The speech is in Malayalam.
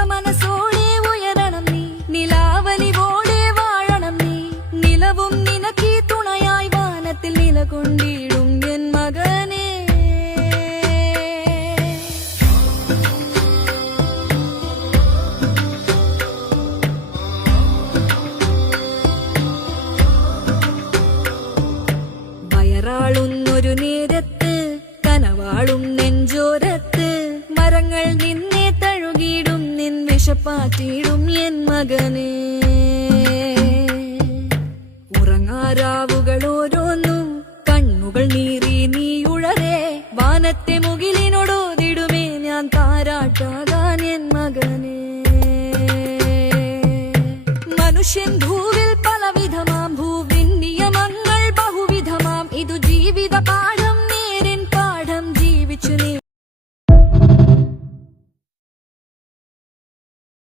നിറമനസോടെ ഉയരണം നീ, നിലാവലിവോടെ വാഴണം നീ. നിലവും നിനക്കീ തുണയായി വാനത്തിൽ നിലകൊണ്ടിടും എൻ മകനേ. വയറാളുന്നൊരു നേരത്ത് കനവാളും നെഞ്ചോരത്ത് മരങ്ങൾ നിന്നെ തഴുകിയിടും, നിൻ വിശപ്പാറ്റിയിടും എൻ മകനേ. ഉറങ്ങാരാവുകൾ ഓരോന്നും കണ്ണുകൾ നീറി നീ ഉഴറേ, വാനത്തെ മുകിലിനോടോതിടുമേ ഞാൻ താരാട്ടാതെ.